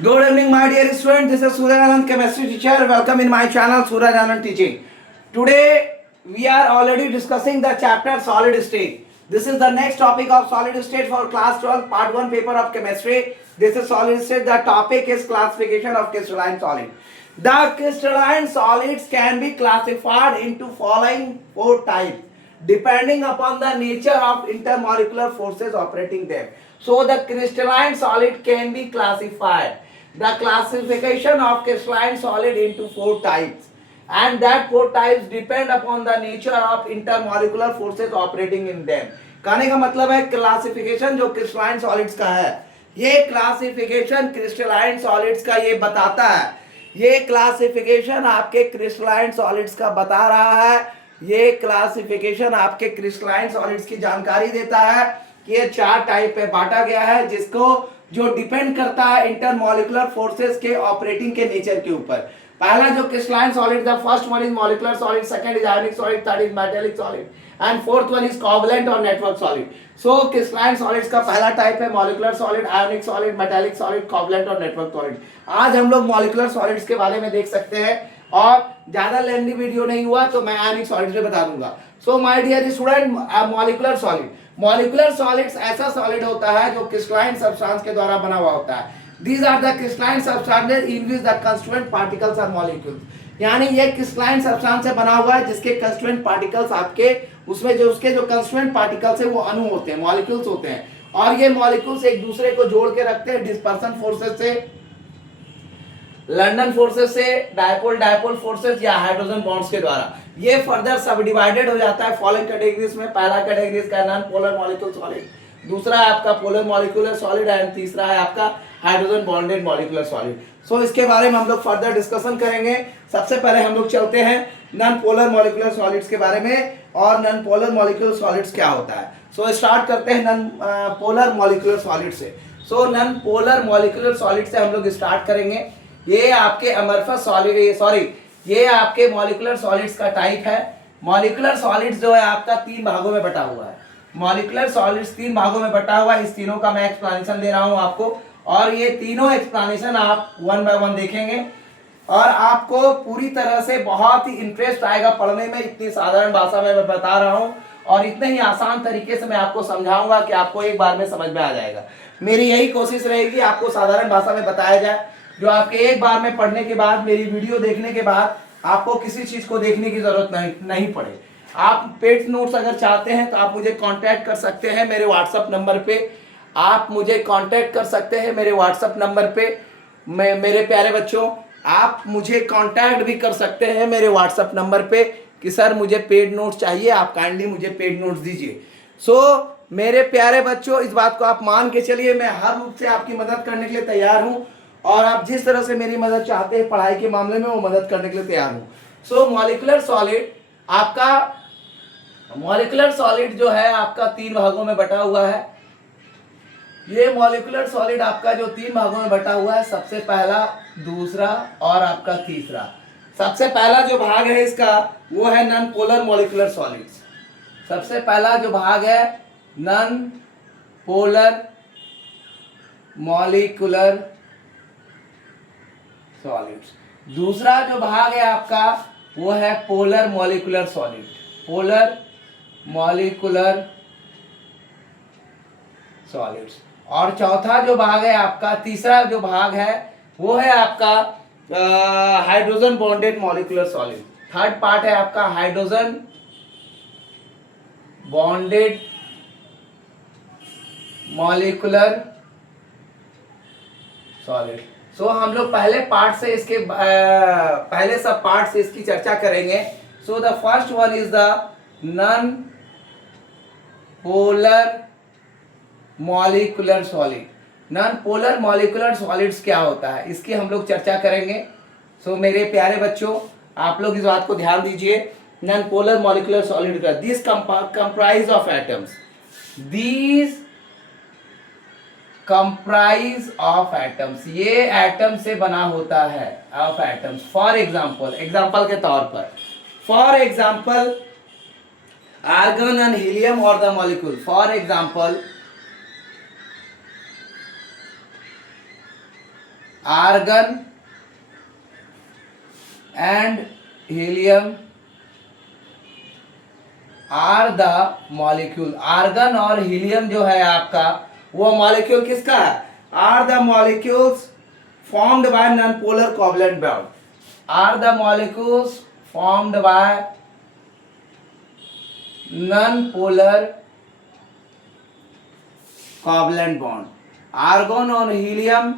Good evening, my dear student. This is Suraj Anand, chemistry teacher. Welcome in my channel, Suraj Anand Teaching. Today, we are already discussing the chapter solid state. This is the next topic of solid state for class 12, part 1 paper of chemistry. This is solid state. The topic is classification of crystalline solid. The crystalline solids can be classified into following 4 types depending upon the nature of intermolecular forces operating them. So the crystalline solid can be classified. The classification of crystalline solid into 4 types, and that 4 types depend upon the nature of intermolecular forces operating in them. कहने का मतलब है classification जो crystalline solids का है, ये classification crystalline solids का ये बताता है, ये क्लासिफिकेशन आपके क्रिस्टलाइन सॉलिड्स का बता रहा है, ये क्लासिफिकेशन आपके क्रिस्टलाइन सॉलिड्स की जानकारी देता है कि ये 4 टाइप पे बांटा गया है, जिसको जो डिपेंड करता है इंटरमॉलिक्यूलर फोर्सेस के ऑपरेटिंग के नेचर के ऊपर. पहला जो crystalline solid, the first one is molecular solid, second is ionic solid, third is metallic solid and fourth one is covalent और नेटवर्क सॉलिड. सो क्रिस्टलाइन सॉलिड्स का पहला टाइप है मॉलिक्यूलर सॉलिड, आयनिक सॉलिड, मेटालिक सॉलिड, कोवैलेंट और network solid. आज हम लोग molecular solids के बारे में देख सकते हैं और ज्यादा लेंथी वीडियो नहीं हुआ तो मैं आयनिक सॉलिड्स में बता दूंगा. So my dear student, molecular solid, molecular solids ऐसा सॉलिड होता है जो क्रिस्टलाइन सब्सटेंस के द्वारा बना हुआ होता है. These are the crystalline substances in which the constituent particles are molecules. यानी ये क्रिस्टलाइन सब्सटेंस से बना हुआ है जिसके कंस्टिट्यूएंट पार्टिकल्स आपके उसमें जो उसके जो कंस्टिट्यूएंट पार्टिकल्स है वो अणु होते हैं, मॉलिक्यूल्स होते हैं, और ये मॉलिक्यूल्स एक दूसरे को जोड़ के रखते हैं डिस्पर्सन फोर्सेस से, लंदन फोर्सेस से, डायपोल डायपोल फोर्सेस या हाइड्रोजन बॉन्ड्स के द्वारा. ये फर्दर सब डिवाइडेड हो जाता है फॉलोइंग कैटेगरीज में. पहला कैटेगरीज का नॉन पोलर मॉलिक्यूल सॉलिड, दूसरा है आपका पोलर मॉलिक्यूलर सॉलिड एंड तीसरा है आपका हाइड्रोजन बॉन्डेड मॉलिक्यूलर सॉलिड. सो इसके बारे में हम लोग फर्दर डिस्कशन करेंगे. सबसे पहले हम लोग चलते हैं नॉन पोलर मॉलिक्यूलर सॉलिड्स के बारे में और नॉन पोलर मॉलिक्यूलर सॉलिड्स क्या होता है. सो स्टार्ट करते हैं नॉन पोलर मॉलिक्यूलर सॉलिड से. So non polar molecular solid से हम लोग स्टार्ट करेंगे. ये आपके अमरफस सॉलिड, सॉरी ये आपके मॉलिक्यूलर सॉलिड्स का टाइप है. मॉलिक्यूलर सॉलिड्स जो है आपका 3 भागों में बटा हुआ है. मॉलिक्यूलर सॉलिड्स 3 भागों में बटा हुआ है. इस तीनों का मैं एक्सप्लेनेशन दे रहा हूं आपको और ये तीनों एक्सप्लेनेशन आप 1 बाय 1 देखेंगे और आपको पूरी तरह से बहुत ही इंटरेस्ट आएगा पढ़ने में. इतनी साधारण भाषा में मैं बता रहा हूं और इतने ही आसान तरीके से मैं आपको समझाऊंगा कि आपको एक बार में समझ में आ जाएगा. मेरी यही कोशिश रहेगी आपको साधारण भाषा में बताया जाए, जो आपके एक बार में पढ़ने के बाद, मेरी वीडियो देखने के बाद आपको किसी चीज को देखने की जरूरत नहीं पड़े. आप पेड नोट्स अगर चाहते हैं तो आप मुझे कांटेक्ट कर सकते हैं मेरे व्हाट्सएप नंबर पे. आप मुझे कांटेक्ट कर सकते हैं मेरे व्हाट्सएप नंबर पे. मेरे प्यारे बच्चों, आप मुझे कांटेक्ट भी कर सकते हैं मेरे व्हाट्सएप नंबर पे कि सर मुझे पेड नोट्स चाहिए, आप काइंडली मुझे पेड नोट्स दीजिए. सो मेरे प्यारे बच्चों, इस बात को आप मान के चलिए, मैं हर रूप से आपकी मदद करने के लिए तैयार हूँ और आप जिस तरह से मेरी मदद चाहते हैं पढ़ाई के मामले में वो मदद करने के लिए तैयार हूँ. सो मॉलिक्यूलर सॉलिड, आपका मॉलिक्यूलर सॉलिड जो है आपका 3 भागों में बटा हुआ है. ये मॉलिक्यूलर सॉलिड आपका जो 3 भागों में बटा हुआ है, सबसे पहला, दूसरा और आपका तीसरा. सबसे पहला जो भाग है इसका वो है नॉन पोलर मॉलिक्यूलर सॉलिड्स. सबसे पहला जो भाग है नॉन पोलर मॉलिक्यूलर सॉलिड्स. दूसरा जो भाग है आपका वो है polar molecular solid, polar molecular solids. और चौथा जो भाग है आपका, तीसरा जो भाग है वो है आपका hydrogen bonded molecular solid. Third part है आपका हाइड्रोजन बॉन्डेड मॉलिक्यूलर सॉलिड. सो हम लोग पहले पार्ट से इसके पहले सब पार्ट से इसकी चर्चा करेंगे. So the first one is the non polar molecular solid. Non polar molecular solids क्या होता है इसकी हम लोग चर्चा करेंगे. सो मेरे प्यारे बच्चों, आप लोग इस बात को ध्यान दीजिए. नॉन पोलर मॉलिक्यूलर सॉलिड का this comprise of atoms, these comprise of atoms, ये एटम से बना होता है, of atoms. For example, example के तौर पर, for example argon and helium और the molecule. For example argon and helium are the molecule. Argon और हीलियम जो है आपका, वो मॉलिक्यूल किसका है? Are the molecules formed by non polar covalent bond. Are the molecules formed by non polar covalent bond. Argon और helium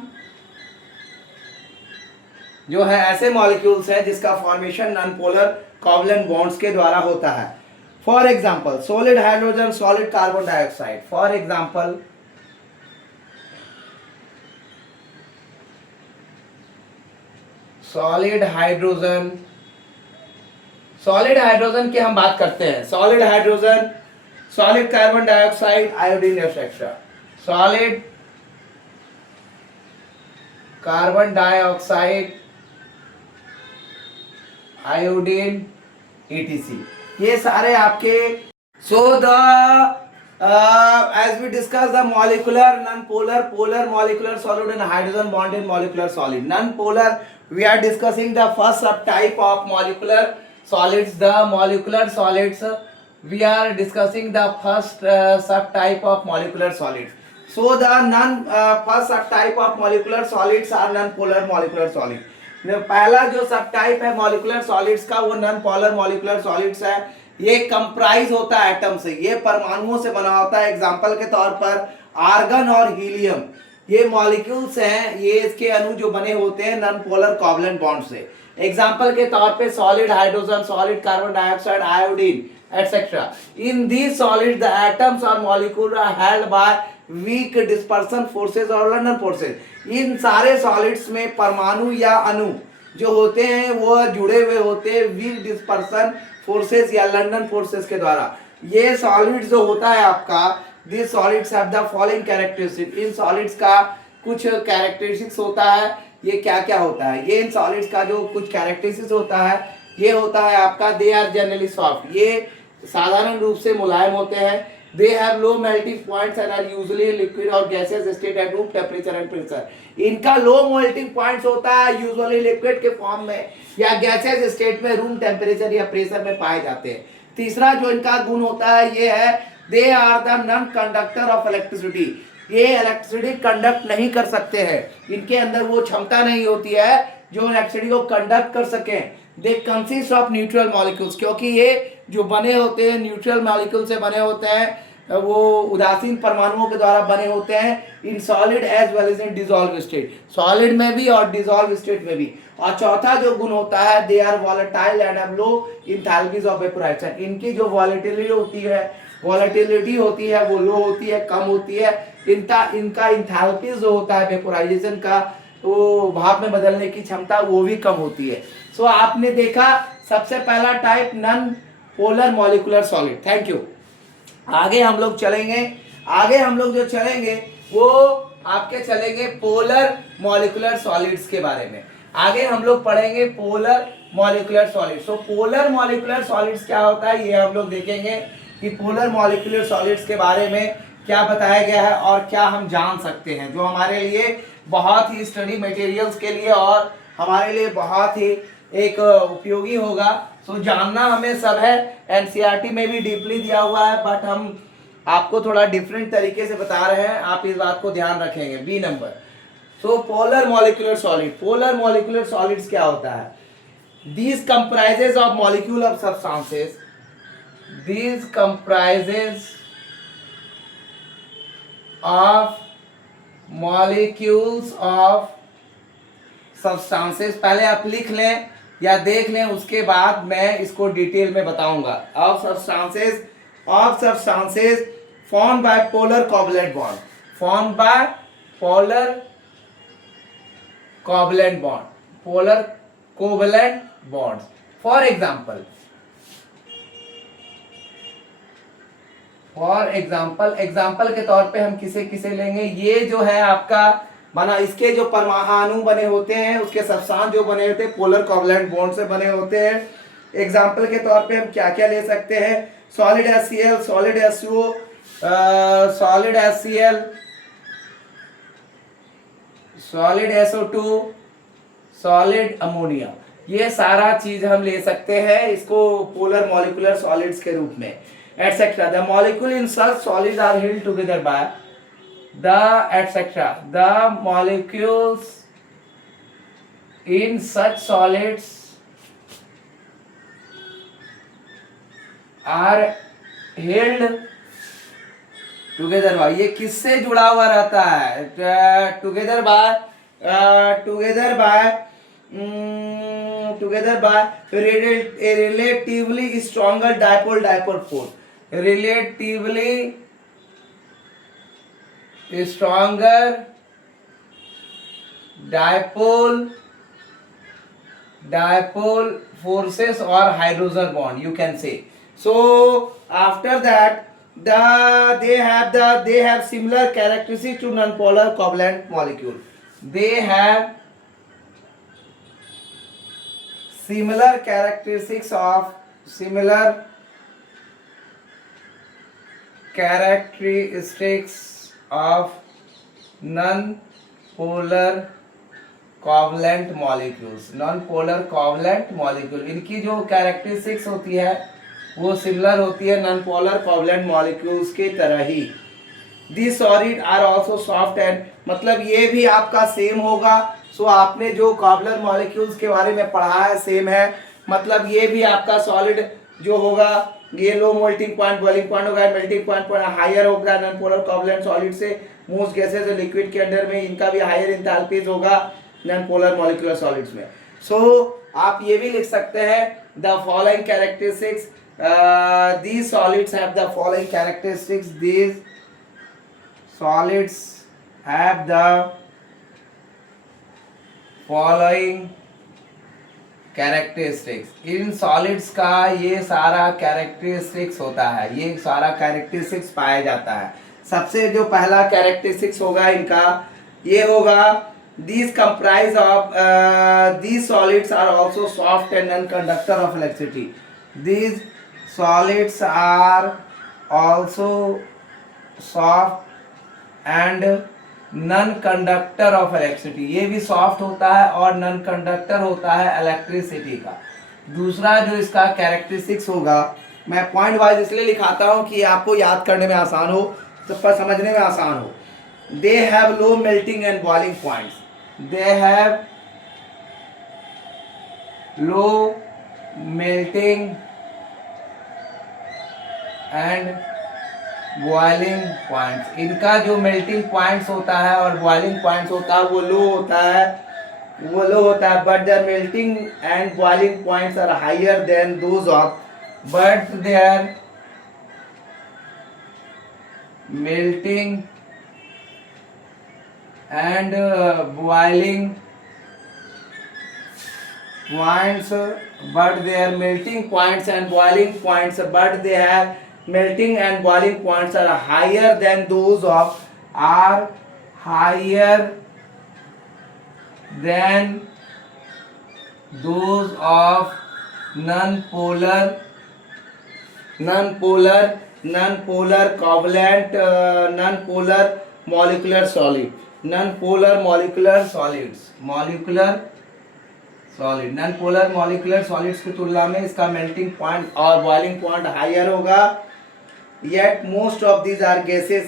जो है ऐसे मॉलिक्यूल्स हैं जिसका formation non polar covalent bonds के द्वारा होता है। For example solid hydrogen, solid carbon dioxide. For example solid hydrogen, solid hydrogen की हम बात करते हैं। Solid hydrogen, solid carbon dioxide, iodine etcetera. Solid carbon dioxide, iodine, ETC, ये सारे आपके। So the as we discuss the molecular, non-polar, polar, molecular solid and hydrogen bond in molecular solid. Non-polar, we are discussing the first subtype of molecular solids. The molecular solids, we are discussing the first subtype of molecular solids. So the first subtype of molecular solids are non-polar molecular solid. पहला जो सब type है molecular solids का, वो non polar molecular solids है। ये comprise होता है एटम से, ये परमाणुओं से बना होता है। एग्जांपल के तौर पर आर्गन और हीलियम, ये मॉलिक्यूल्स हैं, ये इसके अणु जो बने होते हैं नॉन पोलर कोवलेंट बॉन्ड से। एग्जांपल के तौर पे solid hydrogen, solid carbon dioxide, iodine etcetera. In these solid the atoms और molecule are held by weak dispersion forces और लंडन फोर्सेस। इन सारे सॉलिड्स में परमाणु या अणु जो होते हैं वो जुड़े हुए होते हैं वीक डिस्पर्सन फोर्सेस या लंडन फोर्सेस के द्वारा। ये सॉलिड्स जो होता है आपका, this solids have the following characteristic. In solids का कुछ कैरेक्टरिस्टिक्स होता है। ये क्या क्या होता है? ये इन सॉलिड्स का जो कुछ कैरेक्टरिस्टिक्स होता है, ये होता है आपका, दे आर जनरली सॉफ्ट, ये साधारण रूप से मुलायम होते हैं। They have low melting points and are usually liquid or gaseous state at room temperature and pressure. इनका लो मेल्टिंग पॉइंट्स होता है यूजुअली लिक्विड के फॉर्म में या गैसेस स्टेट में रूम टेम्परेचर या प्रेशर में पाए जाते हैं। तीसरा जो इनका गुण होता है ये है, they are the non conductor of electricity. ये इलेक्ट्रिसिटी कंडक्ट नहीं कर सकते हैं, इनके अंदर वो क्षमता नहीं होती है जो इलेक्ट्रिसिटी को कंडक्ट कर सकें। They consist of neutral molecules, क्योंकि ये जो बने होते हैं न्यूट्रल मॉलिक्यूल से बने होते हैं, वो उदासीन परमाणुओं के द्वारा बने होते हैं। In solid as well as in dissolve state, solid में भी और डिसॉल्व स्टेट में भी। और चौथा जो गुण होता है, they are volatile and have low enthalpies of vaporization. इनकी जो वॉलेटिलिटी होती है वो लो होती है, कम होती है। इनका इंथैल्पीज जो होता है वेपोराइजेशन का, वो भाप में बदलने की क्षमता वो भी कम होती है। सो आपने देखा सबसे पहला type non polar molecular solid. Thank you. आगे हम लोग जो चलेंगे वो आपके चलेंगे पोलर मॉलिकुलर सॉलिड्स के बारे में। आगे हम लोग पढ़ेंगे पोलर मॉलिकुलर सॉलिड्स। तो पोलर मॉलिकुलर सॉलिड्स क्या होता है, ये हम लोग देखेंगे कि पोलर मॉलिकुलर सॉलिड्स के बारे में क्या बताया गया है और क्या हम जान सकते हैं, जो हमारे लिए बहुत ही स्टडी मटेरियल्स के लिए और हमारे लिए बहुत ही एक उपयोगी होगा। सो जानना हमें सब है, एनसीईआरटी में भी डीपली दिया हुआ है, बट हम आपको थोड़ा डिफरेंट तरीके से बता रहे हैं, आप इस बात को ध्यान रखेंगे। B number, so polar molecular solid. Polar molecular solids क्या होता है? These comprises of molecule of substances, these comprises of molecules of substances. पहले आप लिख लें या देख लें, उसके बाद मैं इसको डिटेल में बताऊंगा। Of substances formed by polar covalent bond, formed by polar covalent bond, polar covalent bonds. For example के तौर पे हम किसे लेंगे? ये जो है आपका माना, इसके जो परमाणु बने होते हैं, उसके सब्सटेंस जो बने होते हैं पोलर कोवलेंट बॉन्ड से बने होते हैं। एग्जाम्पल के तौर पे हम क्या क्या ले सकते हैं? Solid HCl, solid HCO, solid HCl, solid SO2, solid ammonia, ये सारा चीज हम ले सकते हैं इसको पोलर मॉलिक्यूलर सॉलिड्स के रूप में etcetera. The molecule in such solids are held together by the etcetera. The molecules in such solids are held together by, ये किससे जुड़ा हुआ रहता है? Together by, together by relatively stronger dipole force, relatively stronger dipole forces or hydrogen bond, you can say. So after that they have similar characteristics to non-polar covalent molecule. They have similar characteristics of non-polar covalent molecules, non polar covalent molecule, इनकी जो characteristics होती है वो similar होती है non polar covalent molecules की तरह ही। This solid are also soft and, मतलब ये भी आपका सेम होगा। सो आपने जो कोवलर मॉलिक्यूल्स के बारे में पढ़ा है सेम है, मतलब ये भी आपका सॉलिड जो होगा ये low melting point boiling point होगा, मेल्टिंग पॉइंट हायर होगा नॉन पोलर कोवलेंट सॉलिड से। मोस्ट गैसेस लिक्विड के अंदर में इनका भी हायर एंथैल्पीज होगा नॉन पोलर मॉलिक्यूलर सॉलिड्स में। सो आप ये भी लिख सकते हैं the following characteristics, these solids have the following characteristics, these solids have the following characteristics. In solids का ये सारा कैरेक्टरिस्टिक्स होता है, ये सारा कैरेक्टरिस्टिक्स पाया जाता है। सबसे जो पहला कैरेक्टरिस्टिक्स होगा इनका ये होगा these comprise of these solids are also soft and non-conductor of electricity. These solids are also soft and non-conductor of electricity. ये भी soft होता है और non-conductor होता है इलेक्ट्रिसिटी का। दूसरा जो इसका कैरेक्टरिस्टिक्स होगा, मैं पॉइंट वाइज इसलिए लिखाता हूँ कि आपको याद करने में आसान हो, सब पर समझने में आसान हो। They have low melting and boiling points. They have low melting and boiling points. इनका जो melting points होता है और boiling points होता है वो लो होता है, but their melting and boiling points are higher than those of, but their melting and boiling points, but their melting points and boiling points, but they have melting and boiling points are higher than those of, are higher than those of non-polar covalent non-polar molecular solid, non-polar molecular solids, non-polar molecular solids की तुलना में इसका melting point और boiling point higher होगा। Yet most of these are gases,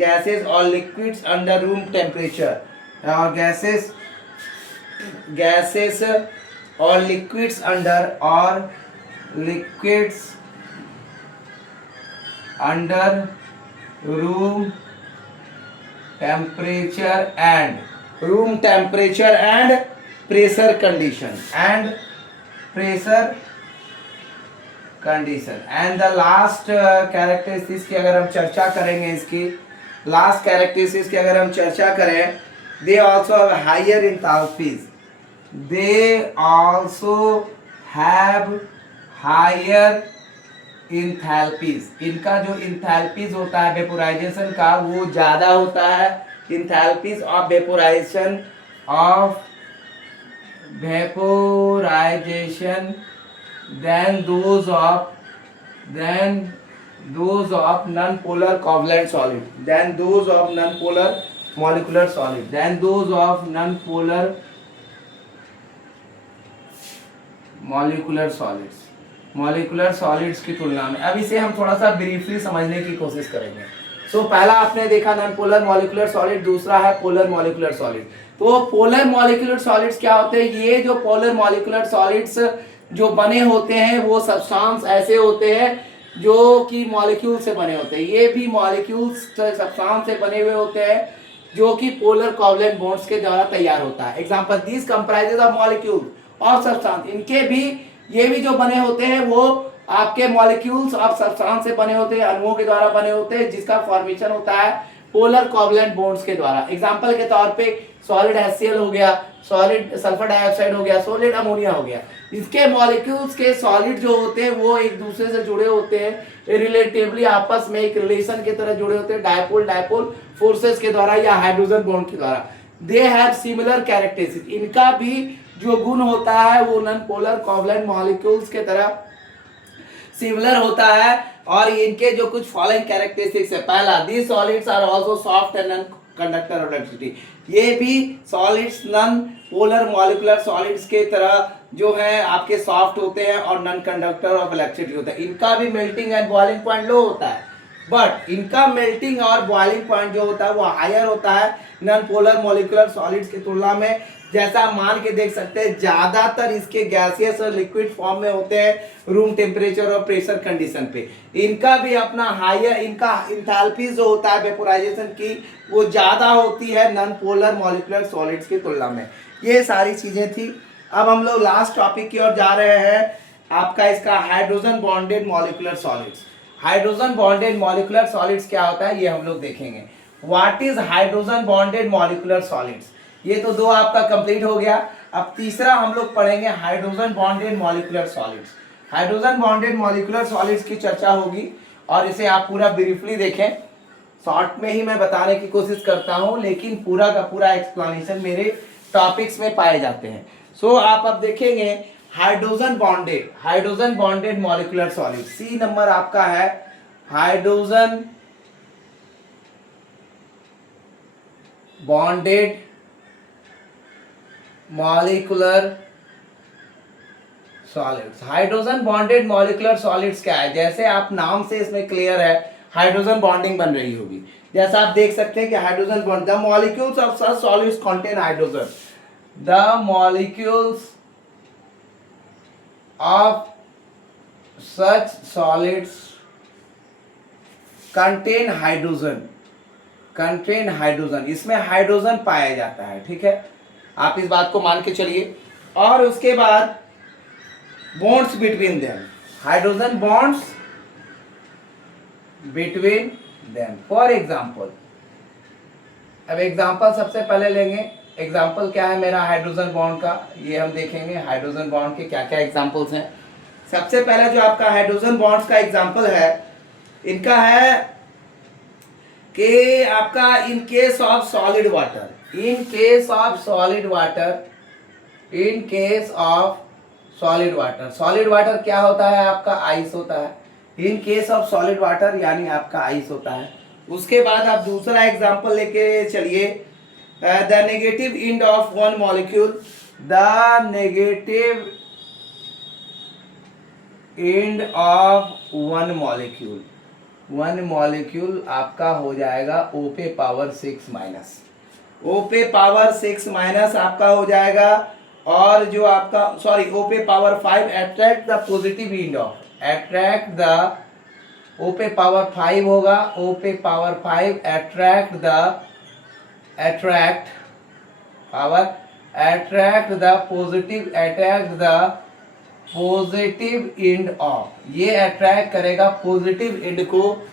gases or liquids under room temperature, or gases or liquids under room temperature and pressure condition, and the last characteristics की अगर हम चर्चा करेंगे, इसकी last characteristics की अगर हम चर्चा करें, they also have higher enthalpies, इनका जो enthalpies होता है वेपोराइजेशन का वो ज़्यादा होता है। enthalpies of vaporization of vaporization than those of non-polar covalent solid, than those of non-polar molecular solid, than those of non-polar molecular solids की तुलना में। अब इसे हम थोड़ा सा ब्रीफली समझने की कोशिश करेंगे। सो पहला आपने देखा नॉन पोलर मॉलिकुलर सॉलिड, दूसरा है पोलर मॉलिकुलर सॉलिड। तो पोलर मॉलिकुलर सॉलिड्स क्या होते हैं? ये जो पोलर मॉलिकुलर सॉलिड्स जो बने होते हैं वो सब्सटेंस ऐसे होते हैं जो कि मॉलिक्यूल से बने होते हैं। ये भी मॉलिक्यूल्स सब्सटेंस से बने हुए होते हैं जो कि पोलर कोवलेंट बॉन्ड्स के द्वारा तैयार होता है। Example, this comprises of molecule और सब्सटेंस। इनके भी ये भी जो बने होते हैं वो आपके मॉलिक्यूल्स और सब्सटेंस से बने होते हैं, अणुओं के द्वारा बने होते हैं, जिसका फॉर्मेशन होता है पोलर कोवलेंट बॉन्ड्स के द्वारा। एग्जांपल के तौर पे सॉलिड HCl हो गया, सॉलिड सल्फर डाइऑक्साइड हो गया, सॉलिड अमोनिया हो गया। इसके मॉलिक्यूल्स के सॉलिड जो होते हैं वो एक दूसरे से जुड़े होते हैं, रिलेटिवली आपस में एक रिलेशन की तरह जुड़े होते हैं डायपोल डायपोल फोर्सेस के द्वारा या हाइड्रोजन बॉन्ड के द्वारा। They have similar characteristic. इनका भी जो गुण होता है वो नॉन पोलर कोवलेंट मॉलिक्यूल्स के तरह सिमिलर होता है। और इनके जो कुछ फॉलोइंग कैरेक्टरिस्टिक्स है, पहला, these solids are also soft and non conductor of electricity. ये भी solids non polar molecular solids के तरह जो है आपके सॉफ्ट होते हैं और नॉन कंडक्टर ऑफ इलेक्ट्रिसिटी होता है। इनका भी मेल्टिंग एंड बॉइलिंग पॉइंट लो होता है, बट इनका मेल्टिंग और बॉइलिंग पॉइंट जो होता है वो हायर होता है नॉन पोलर मॉलिकुलर सॉलिड्स की तुलना में। जैसा मान के देख सकते हैं ज्यादातर इसके गैसियस और लिक्विड फॉर्म में होते हैं रूम टेम्परेचर और प्रेशर कंडीशन पे। इनका भी अपना हायर, इनका इंथैल्पी जो होता है वेपोराइजेशन की वो ज्यादा होती है नॉन पोलर मॉलिकुलर सॉलिड्स की तुलना में। ये सारी चीजें थी। अब हम लोग लास्ट टॉपिक की ओर जा रहे हैं, आपका इसका hydrogen bonded molecular solids. Hydrogen bonded molecular solids क्या होता है ये हम लोग देखेंगे। What is hydrogen bonded molecular solids? ये तो दो आपका कंप्लीट हो गया। अब तीसरा हम लोग पढ़ेंगे hydrogen bonded molecular solids. Hydrogen bonded molecular solids की चर्चा होगी और इसे आप पूरा ब्रीफली देखें। शॉर्ट में ही मैं बताने की कोशिश करता हूं, लेकिन पूरा का पूरा एक्सप्लेनेशन मेरे टॉपिक्स में पाए जाते हैं। सो आप अब देखेंगे hydrogen bonded molecular solid. C number आपका है hydrogen bonded molecular solids. Hydrogen bonded molecular solids क्या है? जैसे आप नाम से इसमें क्लियर है हाइड्रोजन बॉन्डिंग बन रही होगी। जैसा आप देख सकते हैं कि hydrogen bond, the molecules of such solids contain hydrogen. The molecules of such solids contain hydrogen. इसमें हाइड्रोजन पाया जाता है, ठीक है, आप इस बात को मान के चलिए। और उसके बाद bonds between them, hydrogen bonds between them. For example, अब एग्जांपल सबसे पहले लेंगे। एग्जांपल क्या है मेरा हाइड्रोजन बॉन्ड का, ये हम देखेंगे हाइड्रोजन बॉन्ड के क्या क्या एग्जांपल्स हैं। सबसे पहले जो आपका हाइड्रोजन बॉन्ड्स का एग्जांपल है, इनका है कि आपका इन case of solid water, in case of solid water, solid water क्या होता है आपका? आइस होता है। इन केस ऑफ सॉलिड वाटर यानी आपका आइस होता है। उसके बाद आप दूसरा एग्जांपल लेके चलिए, the negative end of one molecule, the negative end of one molecule आपका हो जाएगा O पे पावर 6 माइनस, O पे पावर 6 माइनस आपका हो जाएगा। और जो आपका O पे power 5 attract the positive end of, O पे पावर 5 होगा, O पे power 5 attract the positive end of, ये अट्रैक्ट करेगा पॉजिटिव एंड को,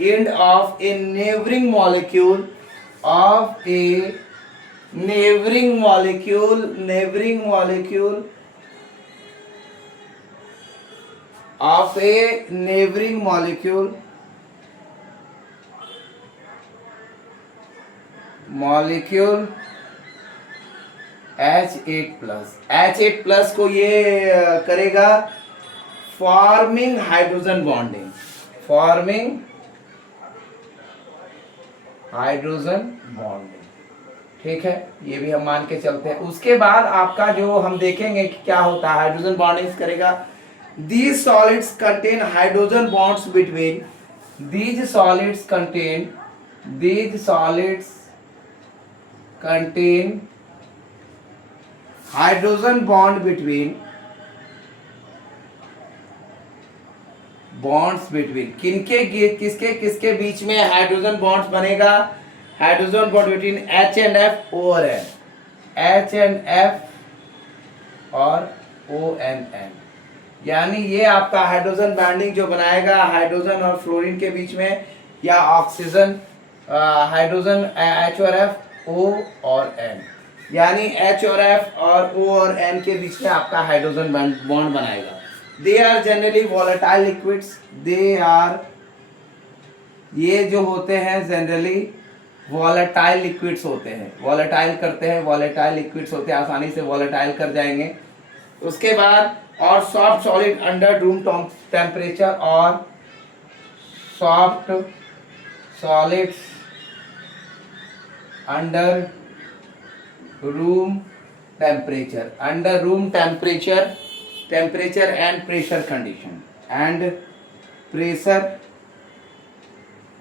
end of A neighbouring molecule of a neighboring molecule of a neighboring molecule H8+ को ये करेगा forming hydrogen bonding, forming hydrogen bonding, ठीक है, ये भी हम मान के चलते हैं। उसके बाद आपका जो हम देखेंगे कि क्या होता है, हाइड्रोजन बॉन्डिंग करेगा। These solids contain hydrogen bonds between, these solids contain hydrogen bond between, bonds between किसके किसके बीच में हाइड्रोजन बॉन्ड्स बनेगा, hydrogen bond between H and F और N, H एंड F और O एंड N, यानी ये आपका हाइड्रोजन बॉन्डिंग जो बनाएगा हाइड्रोजन और फ्लोरीन के बीच में, या ऑक्सीजन हाइड्रोजन H और F O और N, यानी H और F और O और N के बीच में आपका हाइड्रोजन बॉन्ड बनाएगा। They are generally volatile liquids, they are, ये जो होते हैं जनरली वॉलेटाइल लिक्विड्स होते हैं, वॉलेटाइल करते हैं, वॉलेटाइल लिक्विड्स होते हैं, आसानी से वॉलेटाइल कर जाएंगे। उसके बाद और soft solid under room temperature, और soft solids under room temperature, under room temperature and pressure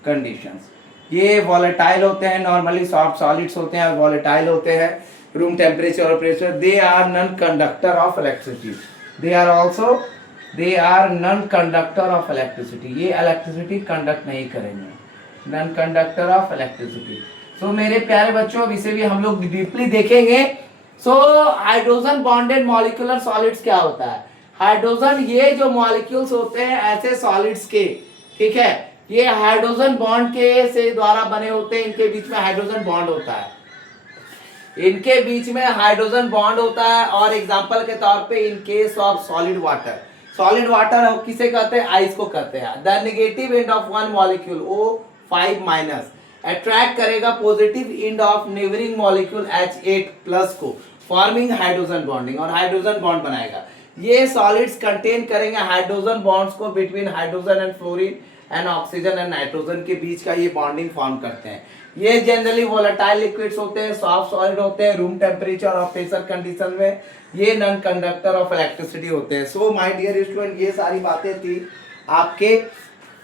conditions, ये वॉलेटाइल होते हैं, नॉर्मली सॉफ्ट सॉलिड्स होते हैं, वॉलेटाइल होते हैं, रूम टेम्परेचर और pressure. They are non conductor of electricity, they are non conductor of electricity, ये electricity conduct नहीं करेंगे, non conductor of electricity. So मेरे प्यारे बच्चों, अब इसे भी हम लोग डीपली देखेंगे। So hydrogen bonded molecular solids क्या होता है, हाइड्रोजन, ये जो मॉलिक्यूल्स होते हैं ऐसे सॉलिड्स के, ठीक है, ये हाइड्रोजन बॉन्ड के से द्वारा बने होते हैं, इनके बीच में हाइड्रोजन बॉन्ड होता है, इनके बीच में हाइड्रोजन बॉन्ड होता है। और एग्जांपल के तौर पे in case of solid water, solid water किसे कहते हैं, आइस को कहते हैं। The negative end of one molecule O5- attract करेगा positive end of neighbouring molecule H8+ को, फॉर्मिंग हाइड्रोजन बॉन्डिंग, और हाइड्रोजन बॉन्ड बनाएगा। ये सॉलिड्स कंटेन करेंगे हाइड्रोजन बॉन्ड्स को between hydrogen and fluorine and oxygen and nitrogen के बीच का ये बॉन्डिंग फॉर्म करते हैं। ये जनरली वोलेटाइल लिक्विड्स होते हैं, सॉफ्ट सॉलिड होते हैं, रूम टेम्परेचर और प्रेशर कंडीशन में ये नॉन कंडक्टर ऑफ इलेक्ट्रिसिटी होते हैं। सो माय डियर स्टूडेंट, ये सारी बातें थी आपके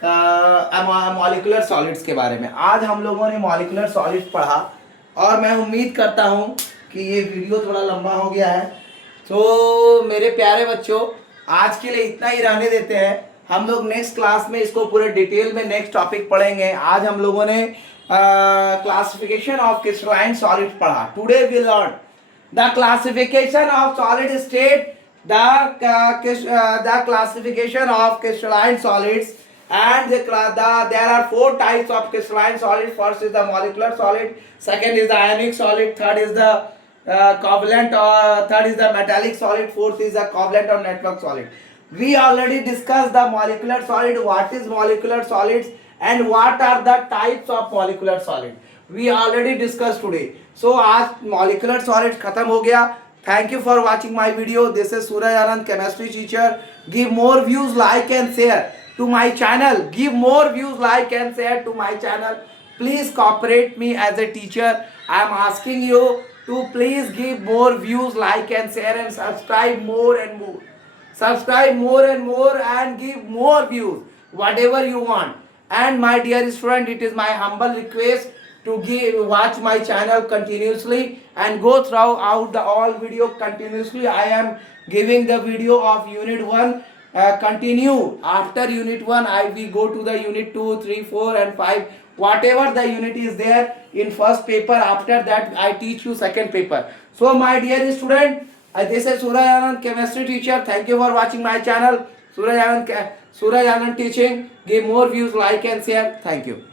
मॉलिक्यूलर सॉलिड्स के बारे में। आज हम लोगों ने मॉलिक्यूलर सॉलिड्स पढ़ा, और मैं उम्मीद करता हूँ कि ये वीडियो थोड़ा लंबा हो गया है। तो मेरे प्यारे बच्चों, आज के लिए इतना ही रहने देते हैं, हम लोग नेक्स्ट क्लास में इसको पूरे डिटेल में नेक्स्ट टॉपिक पढ़ेंगे। आज हम लोगों ने क्लासिफिकेशन ऑफ क्रिस्टलाइन सॉलिड्स पढ़ा। Today we learn the classification of solid state, the classification of crystalline solids, and there are 4 types of crystalline solid. First is the molecular solid, second is the ionic solid, third is the covalent, third is the metallic solid, fourth is the covalent or network solid. We already discussed the molecular solid, what is molecular solids and what are the types of molecular solid. We already discussed today. So आज molecular solids खत्म हो गया। Thank you for watching my video. This is Suraj Anand, chemistry teacher. Give more views, like and share to my channel. Give more views, like and share to my channel. Please cooperate me as a teacher. I am asking you to please give more views, like and share, and subscribe more and more. Subscribe more and more and give more views, whatever you want. And my dear student, it is my humble request to watch my channel continuously and go throughout the all video continuously. I am giving the video of unit 1 continue. After unit 1 we go to the unit 2, 3, 4 and 5, whatever the unit is there in first paper. After that I teach you second paper. So my dear student, this is Suraj Anand, chemistry teacher. Thank you for watching my channel. Suraj Anand teaching. Give more views, like and share. Thank you.